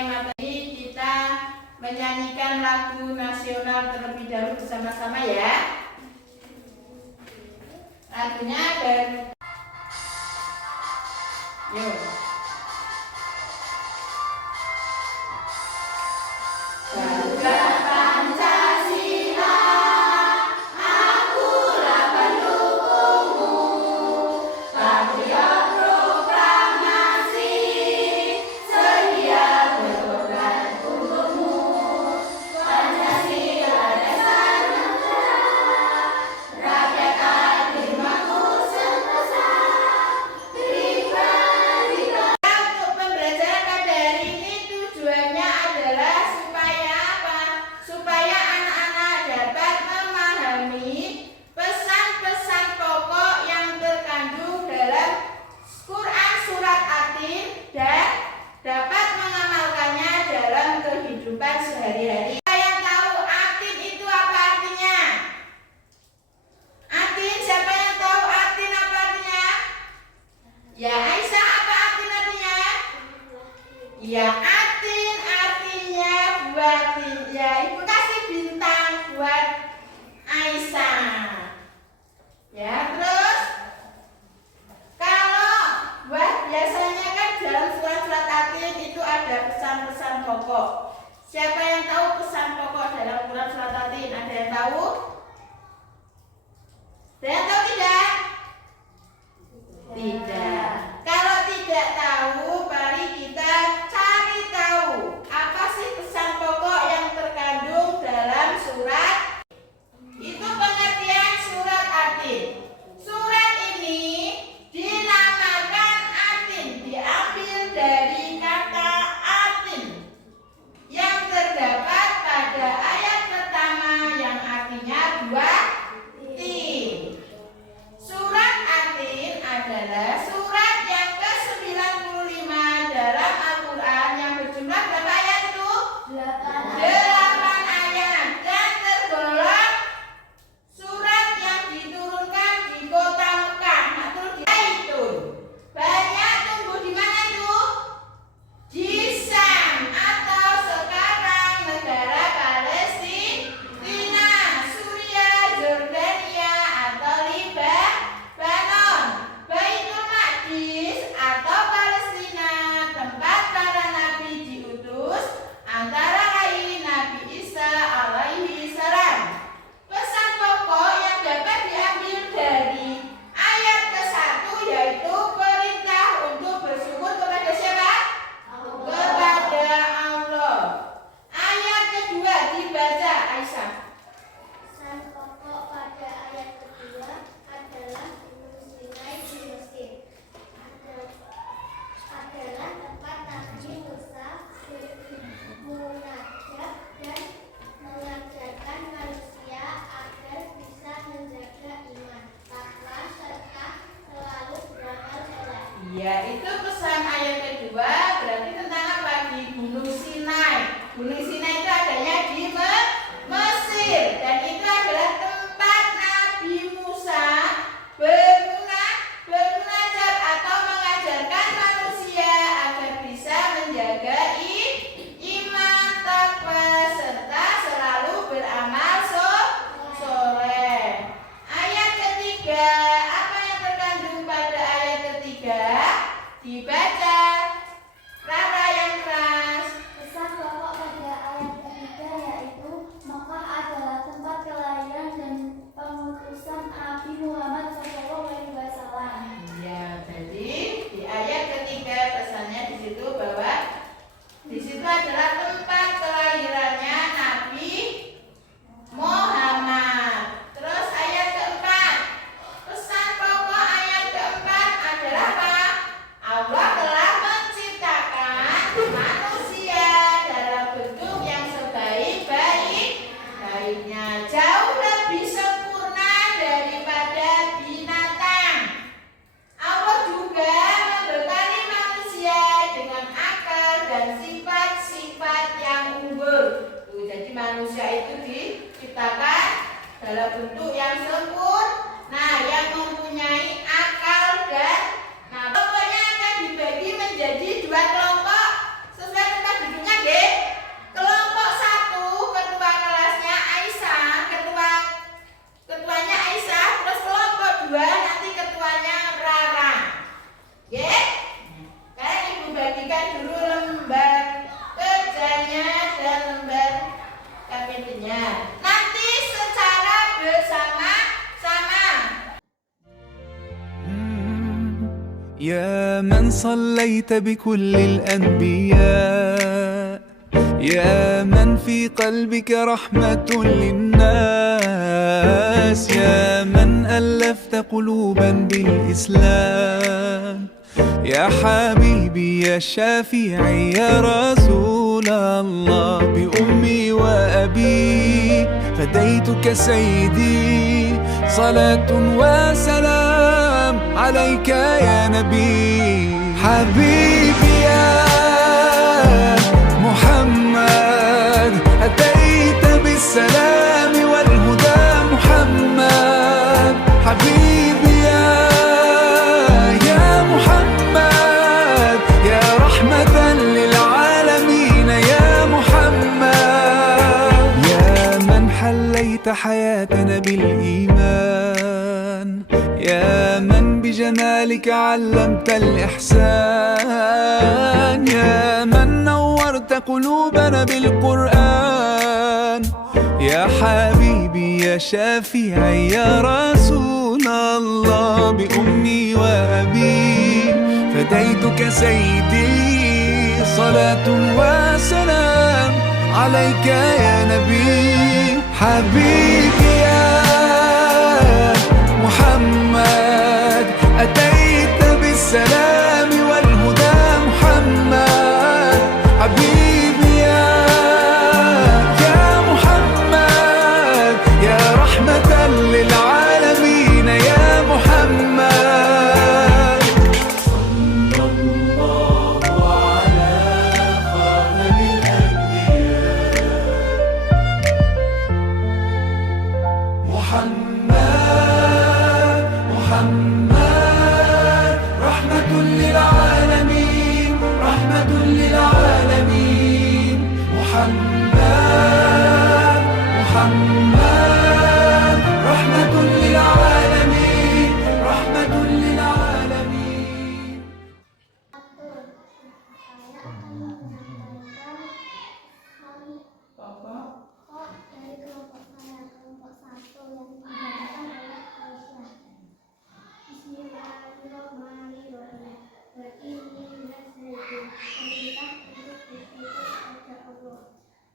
memulai materi, kita menyanyikan lagu nasional terlebih dahulu bersama-sama ya. Lagunya dari yuk. Dapat mengamalkannya dalam kehidupan sehari-hari. Yang tahu atin itu apa artinya? Atin, siapa yang tahu atin apa artinya? Ya, Aisyah, apa atin artinya? Ya, atin artinya buatin. Ya, Ibu kasih bintang buat Aisyah. Ya, terus biasanya kan dalam surat-surat atin itu ada pesan-pesan pokok. Siapa yang tahu pesan pokok dalam surat atin? Ada yang tahu? Ada yang tahu tidak? Tidak. Kalau tidak tahu, mari kita cari tahu apa sih pesan pokok yang terkandung dalam surat. Itu pengertian surat atin. Surat ini dinamakan diambil dari kata atin yang terdapat pada ayat pertama yang artinya buatin. Surat atin adalah surat yang ke-95 dalam Al-Quran yang berjumlah berapa ayat itu? 8 ayat dan tergolong surat yang diturunkan di kota Mekah atau di Zaitun. Banyak tumbuh di mana itu? Di Syam atau sekarang negara Palestina, Suriah, Jordania atau Lebanon. Baitul Maqdis atau Palestina, tempat para nabi diutus, antara lain Nabi Isa alaihi salam. Pesan pokok yang dapat diambil dari ayat ke-1 yaitu perintah untuk bersyukur kepada siapa? Kepada Allah. Ayat kedua dibaca Aisyah. Pesan pokok pada ayat kedua adalah Gunung Sinai di Mesir. Adalah tempat Nabi Musa munajat dan mengajarkan manusia agar bisa menjaga iman, takwa serta selalu beramal saleh. Ya, itu pesan ayat kedua. Berarti tentang apa? Di Gunung Sinai. Gunung Sinai itu adanya di Mesir dan itu adalah tempat Nabi Musa bermunajat atau mengajarkan manusia agar bisa menjaga iman, takwa serta selalu beramal soleh. Ayat ketiga, apa yang terkandung pada ayat ketiga? Dibaca Rara yang keras. Pesan pokok pada ayat ketiga yaitu Makkah adalah tempat kelahiran dan pengutusan Nabi Muhammad SAW. Ya, jadi di ayat ketiga pesannya di situ bahwa di situ adalah tempat kelahirannya Nabi Muhammad. Terus ayat keempat, pesan pokok ayat keempat adalah apa? Allah telah menciptakan manusia dalam bentuk yang sebaik-baiknya, jauh lebih sempurna daripada binatang. Allah juga membekali manusia dengan akal dan sifat-sifat yang unggul. Jadi manusia itu diciptakan dalam bentuk yang sempurna, yang mempunyai akal dan pokoknya akan dibagi menjadi 2 kelompok sesuai tempat duduknya ayat-ayatnya. Nanti secara bersama-sama. يا من صليت بكل الأنبياء، يا من في قلبك رحمة للناس، يا من ألفت قلوبا بالإسلام، يا حبيبي يا شافعي يا رسول الله، بأمي وأبي فديتك سيدي، صلاة وسلام عليك يا نبي. حبيبي يا محمد أتيت بالسلام والهدى محمد، حبيبي يا محمد يا رحمة للعالمين يا محمد، يا من حليت حياتنا بالإيمان، يا من بجمالك علمت الإحسان، يا من نورت قلوبنا بالقرآن، يا حبيبي يا شافعي يا رسول الله، بأمي وأبي فديتك سيدي، صلاة وسلام عليك يا نبي. حبيبي يا محمد أتيت بالسلام والهدى محمد، حبيبي يا محمد يا رحمة للعالمين يا محمد. صلى الله على خاتم الأنبياء محمد، محمد رحمة للعالمين، رحمة للعالمين، محمد، محمد رحمة للعالمين، رحمة للعالمين. Saya akan menyampaikan kelompok dari kelompok saya, kelompok 1 yang dibacakan oleh Aisyah. Bismillahirrahmanirrahim. Wa inni nazaitu perintah untuk bersyukur kepada Allah.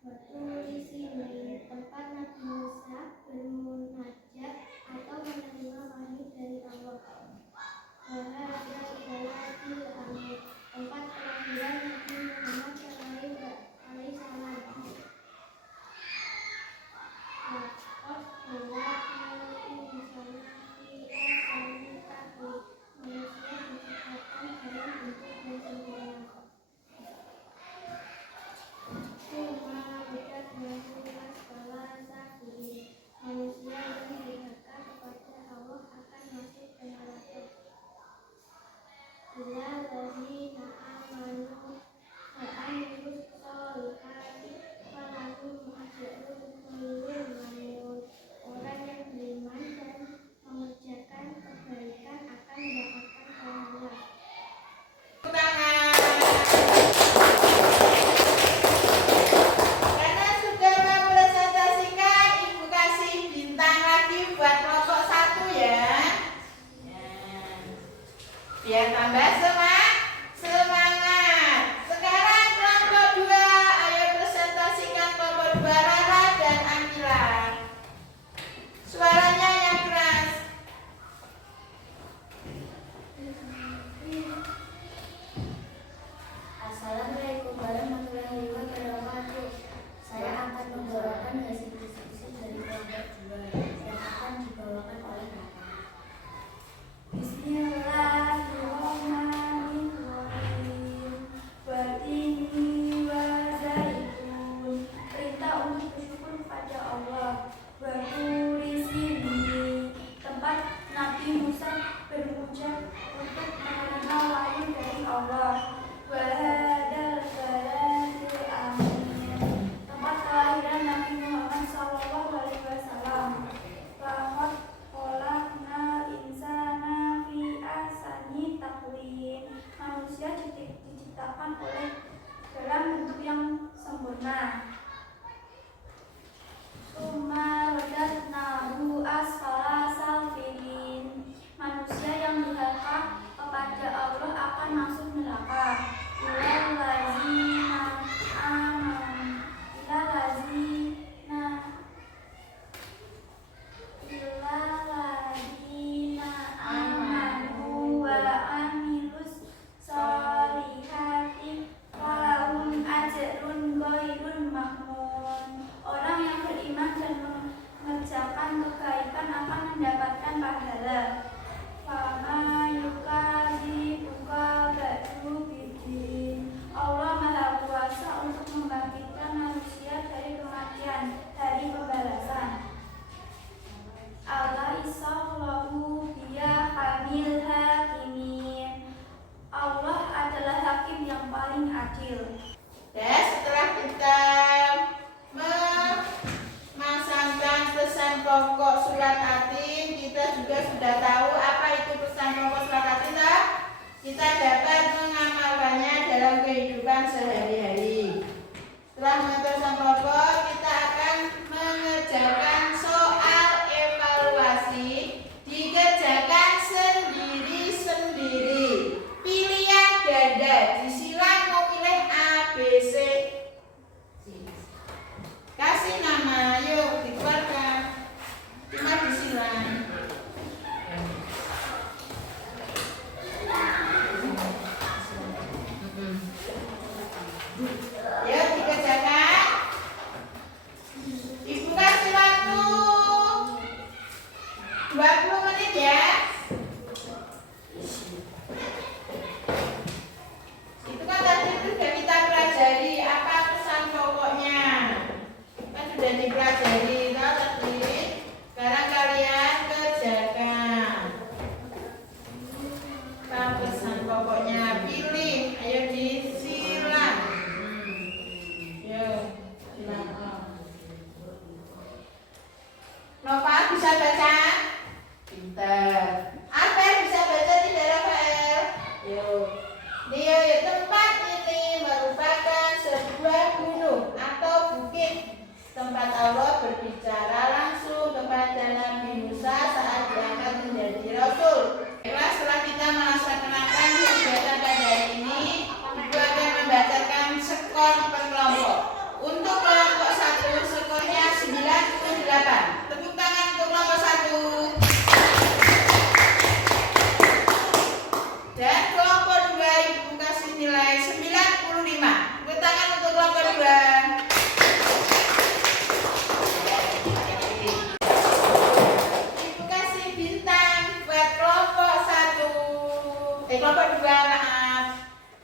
Wa turi sini tempat Nabi Musa bermunajat atau menerima wahyu dari Allah. Wa hadzal baladil amin tempat kelahiran Nabi Muhammad alaihi salam. Laqad khalaqnal insana fi ahsani taqwim. Manusia diciptakan dalam bentuk yang sempurna. Summa wadadnahu asfala safilin. Manusia yang durhaka kepada Allah akan masuk ke neraka. Illa alladzina amanu wa amilus sholihati falahum ajrun ghairul mamnun. Orang yang beriman dan mengerjakan kebaikan akan mendapatkan pahala. Karena sudah mempresentasikan, Ibu kasih bintang lagi buat kelompok 1 ya. Biar tambah semangat. Sekarang kelompok 2, ayo presentasikan kelompok 2 Rara dan Amira. Suaranya yang keras. Assalamualaikum warahmatullahi wabarakatuh. Saya akan membawakan hasil diskusi dari kelompok 2 yang akan dibawakan oleh Bapak. Bismillahirrahmanirrahim. Wa tini wa zaitun. Perintah untuk sehari-hari. Setelah mengatur sang kelompok, kita akan mengerjakan soal evaluasi, dikerjakan sendiri-sendiri. Pilihan ganda, disilang mau pilih A, B, C. Kasih nama, yuk dikeluarkan. Cuma disilang. Yuk dikerjakan. Ibu kasih waktu 20 menit ya. Itu kan tadi sudah kita pelajari apa pesan pokoknya. Kan sudah dipelajari tadi. Sekarang kalian kerjakan. Apa pesan pokoknya? Pilih. Ayo disilang. Yuk, silang. Nova bisa baca? Pintar. Apel bisa baca tidak, Rafael? Yuk. Dia tempat ini merupakan sebuah gunung atau bukit, tempat Allah berbicara langsung kepada Nabi Musa saat diangkat menjadi Rasul. Baiklah, setelah kita melaksanakan kegiatan pada hari ini, Ibu akan membacakan skor per kelompok. Untuk kelompok 1 skornya 98. Tepuk tangan untuk kelompok 1. Dan kelompok 2 Ibu kasih nilai 95. Tepuk tangan untuk kelompok 2. Ibu kasih bintang buat kelompok 1. Kelompok 2, maaf.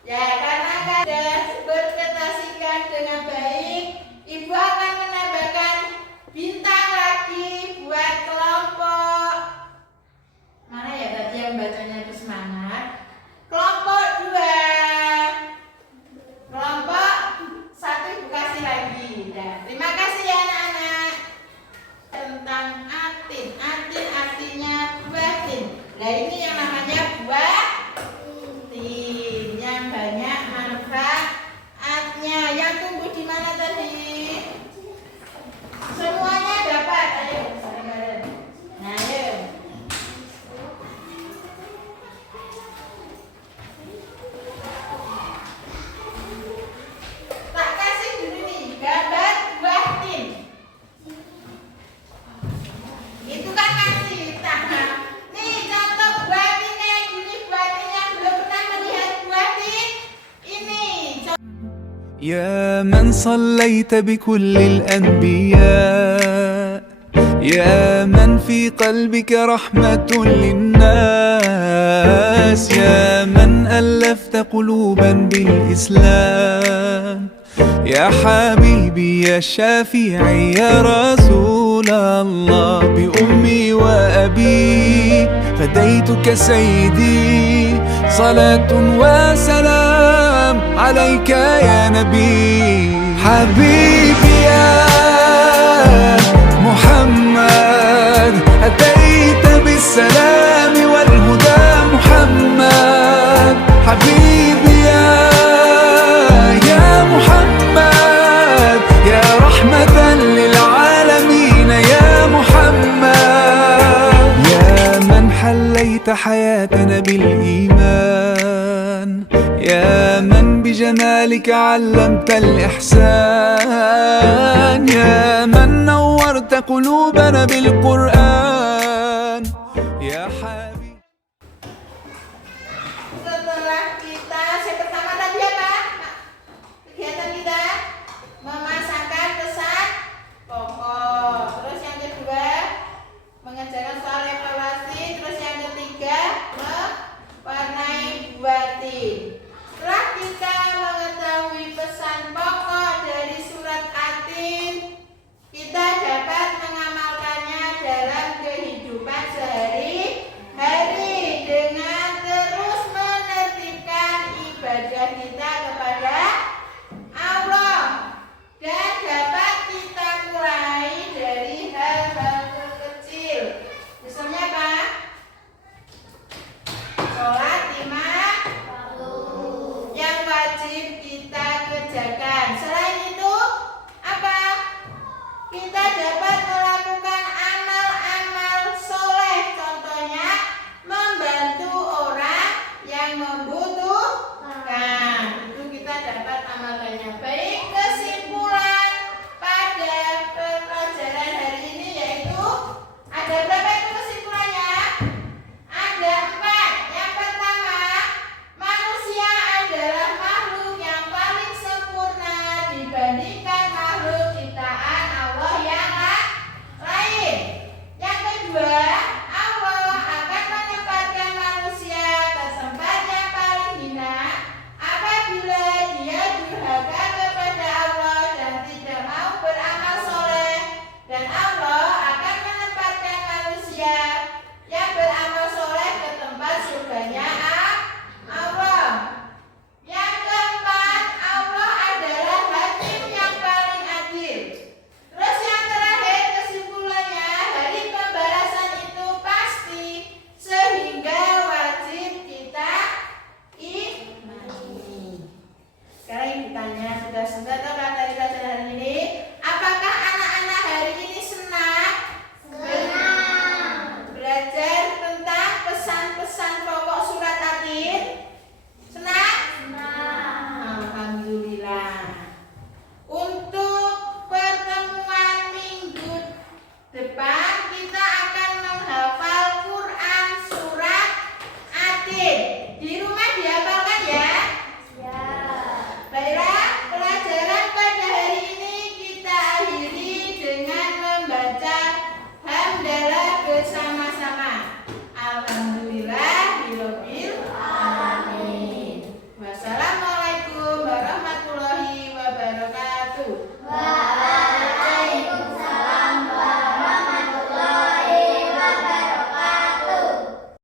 Ya, karena sudah berprestasikan dengan baik, Ibu akan menambahkan bintang lagi buat kelompok. Mana ya tadi yang bacanya itu semangat? Kelompok 2. Kelompok 1 Ibu kasih lagi. Ya, terima kasih ya anak-anak. Tentang atin. Atin artinya buah tin. Nah, ini yang namanya buah tin yang banyak manfaatnya. Yang tumbuh di mana tadi? Semuanya dapat. Ayo bareng-bareng. Nah, ayo. Tak kasih dulu nih gambar buah tin. Itu kan kasih. Nah, nih contoh buah tin kayak gini, buah tin yang belum pernah melihat buah tin. Ini. يا من صليت بكل الأنبياء، يا من في قلبك رحمة للناس، يا من ألفت قلوبا بالإسلام، يا حبيبي يا شافعي يا رسول الله، بأمي وأبي فديتك سيدي، صلاة وسلام عليك يا نبي. حبيبي يا محمد أتيت بالسلام والهدى محمد، حبيبي يا محمد يا رحمة للعالمين يا محمد، يا من حليت حياتنا بالإيمان، يا من بجمالك علمت الإحسان، يا من نورت قلوبنا بالقرآن،